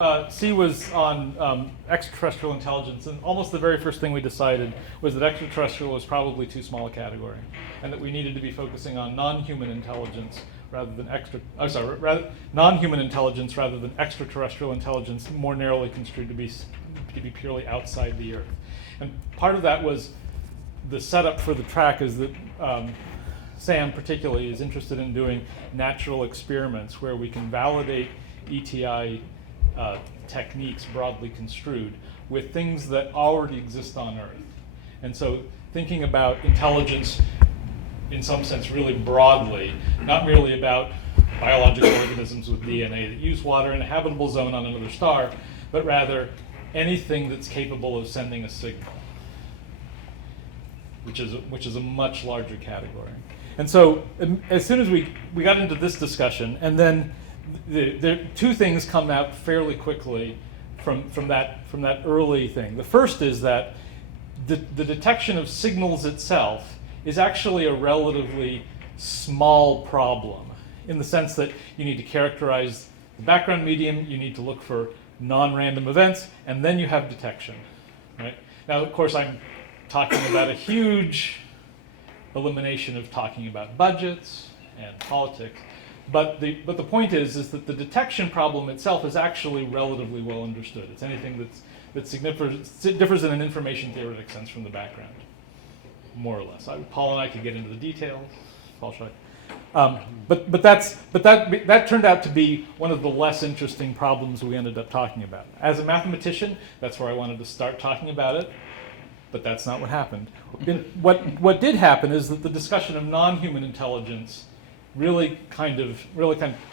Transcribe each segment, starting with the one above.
C was on extraterrestrial intelligence, and almost the very first thing we decided was that extraterrestrial was probably too small a category, and that we needed to be focusing on non-human intelligence rather than non-human intelligence rather than extraterrestrial intelligence, more narrowly construed to be purely outside the Earth. And part of that was the setup for the track is that Sam particularly is interested in doing natural experiments where we can validate ETI techniques broadly construed with things that already exist on Earth. And so thinking about intelligence in some sense really broadly, not merely about biological organisms with DNA that use water in a habitable zone on another star, but rather anything that's capable of sending a signal, which is a much larger category. And so as soon as we got into this discussion, and then the two things come out fairly quickly from that early thing. The first is that the detection of signals itself is actually a relatively small problem, in the sense that you need to characterize the background medium, you need to look for non-random events, and then you have detection. Right? Now, of course, I'm talking about a huge elimination of talking about budgets and politics. But the point is that the detection problem itself is actually relatively well understood. It's anything that differs in an information theoretic sense from the background, more or less. Paul and I could get into the details. Paul Shuch. But that turned out to be one of the less interesting problems we ended up talking about. As a mathematician, that's where I wanted to start talking about it. But that's not what happened. What did happen is that the discussion of non-human intelligence really kind of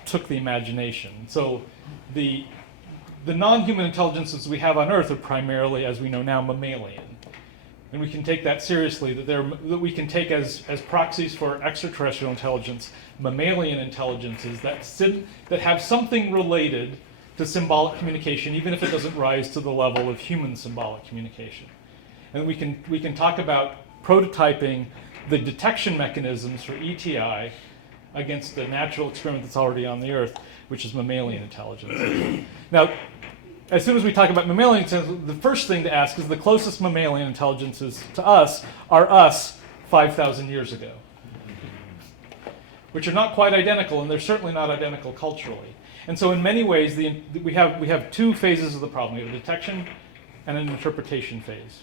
took the imagination. So the non-human intelligences we have on Earth are primarily, as we know now, mammalian. And we can take that seriously, that we can take as proxies for extraterrestrial intelligence, mammalian intelligences that have something related to symbolic communication, even if it doesn't rise to the level of human symbolic communication. And we can talk about prototyping the detection mechanisms for ETI against the natural experiment that's already on the Earth, which is mammalian intelligence. Now, as soon as we talk about mammalian intelligence, the first thing to ask is the closest mammalian intelligences to us are us 5,000 years ago, which are not quite identical, and they're certainly not identical culturally. And so in many ways, we have two phases of the problem. We have a detection and an interpretation phase.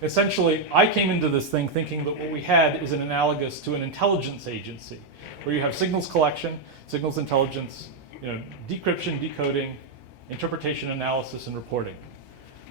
Essentially, I came into this thing thinking that what we had is an analogous to an intelligence agency, where you have signals collection, signals intelligence, decryption, decoding, interpretation, analysis, and reporting,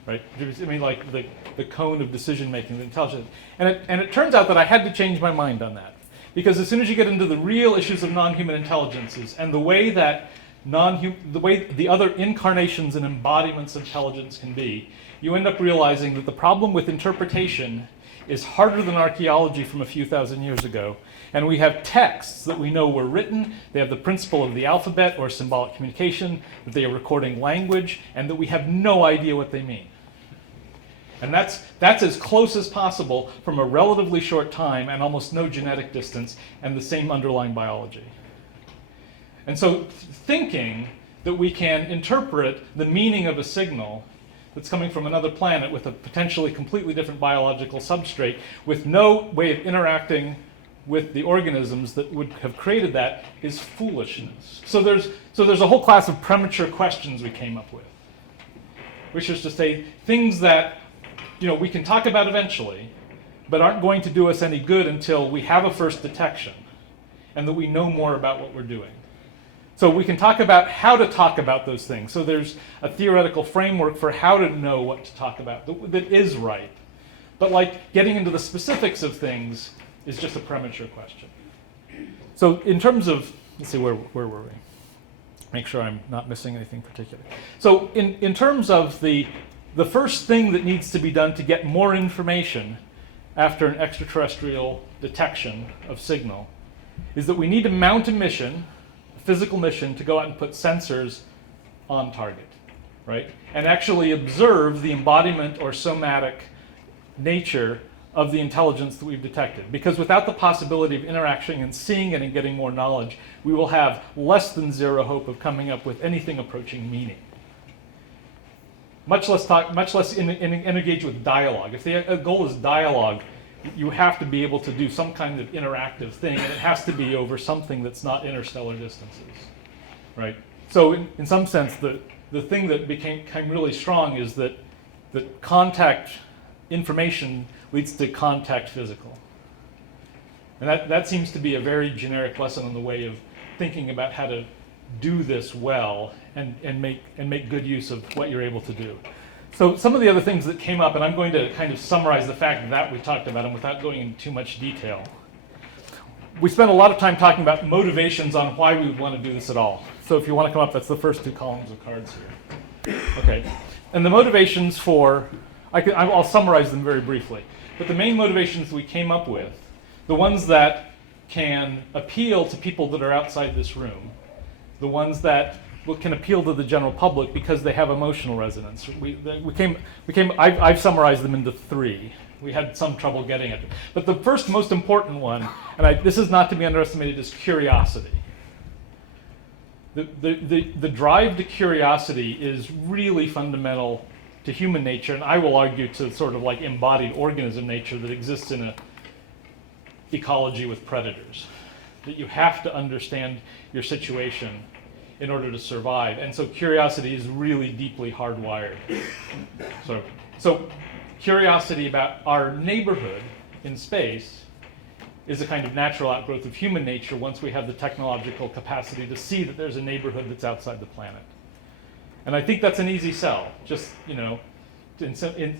right? I mean, like the cone of decision making, the intelligence. And it turns out that I had to change my mind on that, because as soon as you get into the real issues of non-human intelligences and the way that the other incarnations and embodiments of intelligence can be, you end up realizing that the problem with interpretation is harder than archaeology from a few thousand years ago. And we have texts that we know were written, they have the principle of the alphabet or symbolic communication, that they are recording language, and that we have no idea what they mean. And that's as close as possible from a relatively short time and almost no genetic distance and the same underlying biology. And so thinking that we can interpret the meaning of a signal that's coming from another planet with a potentially completely different biological substrate with no way of interacting with the organisms that would have created that is foolishness. So there's a whole class of premature questions we came up with, which is to say things that we can talk about eventually, but aren't going to do us any good until we have a first detection and that we know more about what we're doing. So we can talk about how to talk about those things. So there's a theoretical framework for how to know what to talk about that is right. But getting into the specifics of things is just a premature question. So in terms of, let's see, where were we? Make sure I'm not missing anything particular. So in terms of the first thing that needs to be done to get more information after an extraterrestrial detection of signal is that we need to mount a mission, physical mission, to go out and put sensors on target, right? And actually observe the embodiment or somatic nature of the intelligence that we've detected. Because without the possibility of interacting and seeing it and getting more knowledge, we will have less than zero hope of coming up with anything approaching meaning. much less engage with dialogue. If the goal is dialogue, you have to be able to do some kind of interactive thing, and it has to be over something that's not interstellar distances, right? So in some sense, the thing that became really strong is that contact information leads to contact physical. And that seems to be a very generic lesson in the way of thinking about how to do this well and make good use of what you're able to do. So some of the other things that came up, and I'm going to kind of summarize the fact that we talked about them without going into too much detail. We spent a lot of time talking about motivations on why we would want to do this at all. So if you want to come up, that's the first two columns of cards here. Okay, and the motivations for, I'll summarize them very briefly, but the main motivations we came up with, the ones that can appeal to people that are outside this room, the ones that can appeal to the general public because they have emotional resonance. I've summarized them into three. We had some trouble getting it. But the first most important one, and this is not to be underestimated, is curiosity. The drive to curiosity is really fundamental to human nature, and I will argue to sort of like embodied organism nature that exists in an ecology with predators. That you have to understand your situation in order to survive. And so curiosity is really deeply hardwired. So curiosity about our neighborhood in space is a kind of natural outgrowth of human nature once we have the technological capacity to see that there's a neighborhood that's outside the planet. And I think that's an easy sell, just,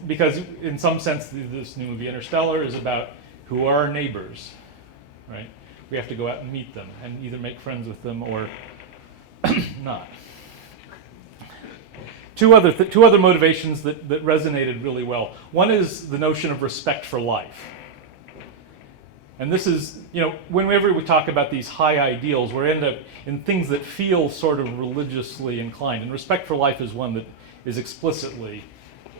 because in some sense this new movie Interstellar is about who are our neighbors, right? We have to go out and meet them and either make friends with them or not. Two other motivations that resonated really well. One is the notion of respect for life. And this is, whenever we talk about these high ideals, we end up in things that feel sort of religiously inclined. And respect for life is one that is explicitly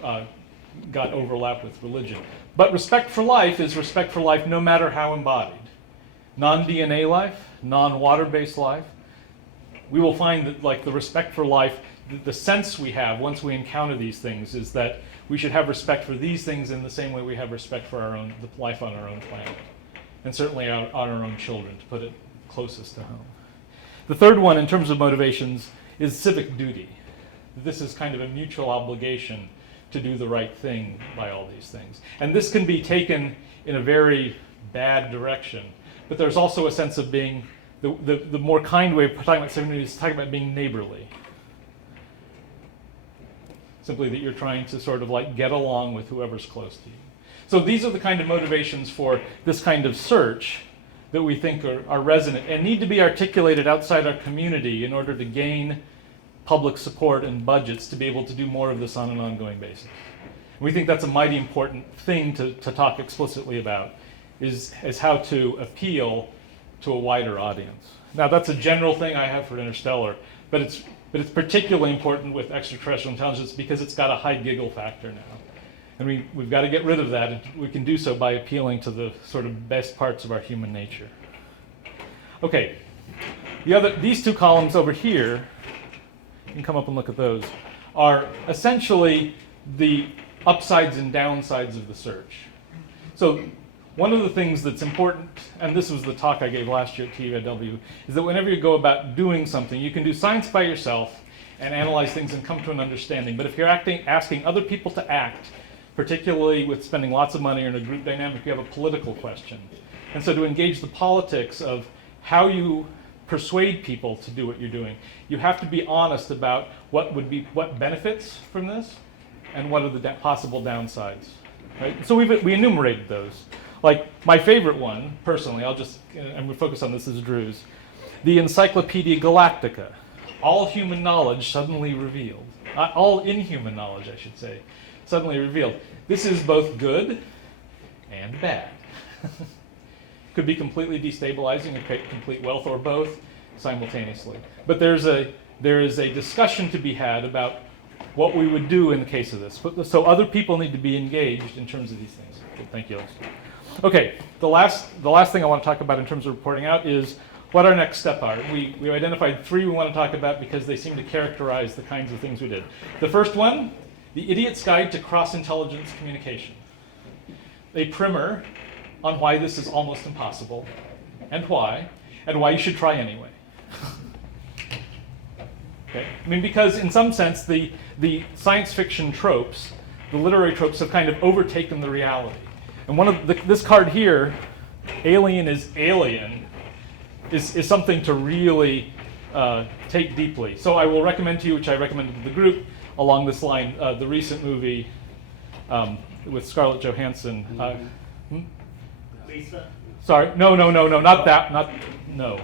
got overlap with religion. But respect for life is respect for life no matter how embodied. Non-DNA life, non-water-based life. We will find that like the respect for life, the sense we have once we encounter these things is that we should have respect for these things in the same way we have respect for the life on our own planet. And certainly on our own children, to put it closest to home. The third one in terms of motivations is civic duty. This is kind of a mutual obligation to do the right thing by all these things. And this can be taken in a very bad direction, but there's also a sense of being, the more kind way of talking about civic duty is talking about being neighborly. Simply that you're trying to sort of like get along with whoever's close to you. So these are the kind of motivations for this kind of search that we think are resonant and need to be articulated outside our community in order to gain public support and budgets to be able to do more of this on an ongoing basis. And we think that's a mighty important thing to talk explicitly about, is how to appeal to a wider audience. Now that's a general thing I have for Interstellar, but it's particularly important with extraterrestrial intelligence because it's got a high giggle factor now. And we've got to get rid of that, and we can do so by appealing to the sort of best parts of our human nature. Okay, these two columns over here, you can come up and look at those, are essentially the upsides and downsides of the search. So one of the things that's important, and this was the talk I gave last year at TVIW, is that whenever you go about doing something, you can do science by yourself and analyze things and come to an understanding. But if you're asking other people to act, particularly with spending lots of money or in a group dynamic, you have a political question. And so to engage the politics of how you persuade people to do what you're doing, you have to be honest about what benefits from this and what are the possible downsides. Right? So we enumerated those. Like my favorite one, personally, I'm going to focus on this as Drew's, the Encyclopedia Galactica. All human knowledge suddenly revealed. All inhuman knowledge, I should say, suddenly revealed. This is both good and bad. Could be completely destabilizing and create complete wealth, or both simultaneously. But there is a discussion to be had about what we would do in the case of this. So other people need to be engaged in terms of these things. Good, thank you. Okay, the last thing I want to talk about in terms of reporting out is what our next step are. We identified three we want to talk about because they seem to characterize the kinds of things we did. The first one The Idiot's Guide to Cross-Intelligence Communication. A primer on why this is almost impossible, and why you should try anyway. Okay? I mean, because in some sense, the science fiction tropes, the literary tropes, have kind of overtaken the reality. And one of this card here, alien is alien, is something to really take deeply. So I will recommend to you, which I recommended to the group along this line, the recent movie with Scarlett Johansson. Lisa? Sorry, no, not that, no,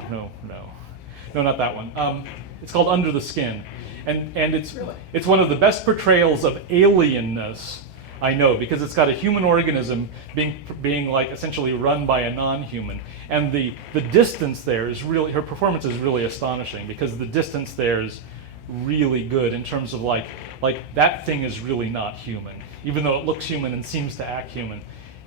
not that one. It's called Under the Skin, and it's one of the best portrayals of alienness I know, because it's got a human organism being like essentially run by a non-human, and the distance there is really, her performance is really astonishing, because the distance there is really good in terms of like that thing is really not human, even though it looks human and seems to act human,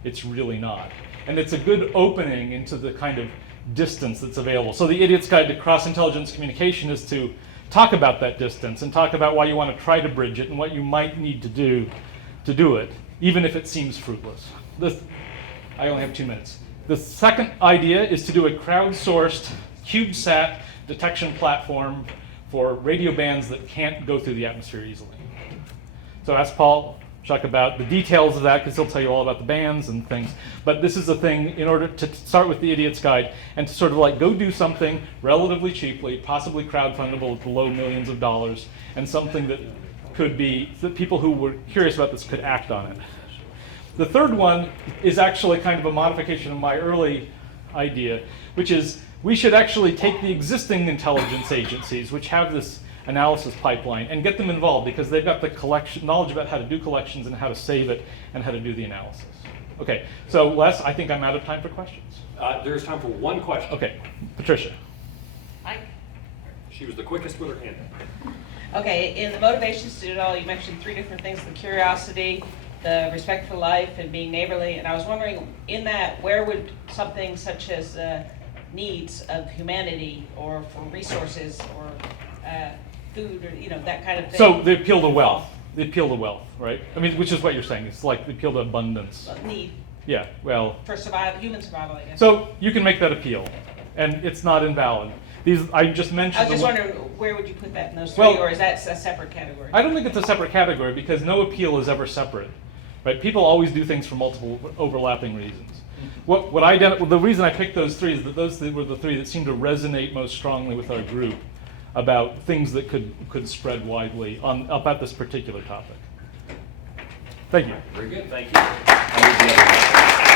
it's really not. And it's a good opening into the kind of distance that's available. So the Idiot's Guide to Cross-Intelligence Communication is to talk about that distance and talk about why you want to try to bridge it and what you might need to do it, even if it seems fruitless. I only have 2 minutes. The second idea is to do a crowdsourced CubeSat detection platform for radio bands that can't go through the atmosphere easily. So ask Paul Shuch about the details of that, because he'll tell you all about the bands and things. But this is a thing in order to start with the Idiot's Guide and to sort of like go do something relatively cheaply, possibly crowdfundable at low millions of dollars, and something that could be, that people who were curious about this could act on it. The third one is actually kind of a modification of my early idea, which is we should actually take the existing intelligence agencies, which have this analysis pipeline, and get them involved, because they've got the knowledge about how to do collections and how to save it and how to do the analysis. Okay, so Les, I think I'm out of time for questions. There's time for one question. Okay, Patricia. Hi. She was the quickest with her hand. Okay, in the motivations to do it all, you mentioned 3 different things: the curiosity, the respect for life, and being neighborly. And I was wondering, in that, where would something such as needs of humanity, or for resources, or food, or that kind of thing? So they appeal to wealth. They appeal to wealth, right? I mean, which is what you're saying. It's like they appeal to abundance. Need. Yeah, well. For human survival, I guess. So you can make that appeal, and it's not invalid. I just mentioned. I was just wondering, where would you put that in those 3, Well, or is that a separate category? I don't think it's a separate category, because no appeal is ever separate, right? People always do things for multiple overlapping reasons. The reason I picked those 3 is that those were the 3 that seemed to resonate most strongly with our group about things that could spread widely about this particular topic. Thank you. Very good, thank you.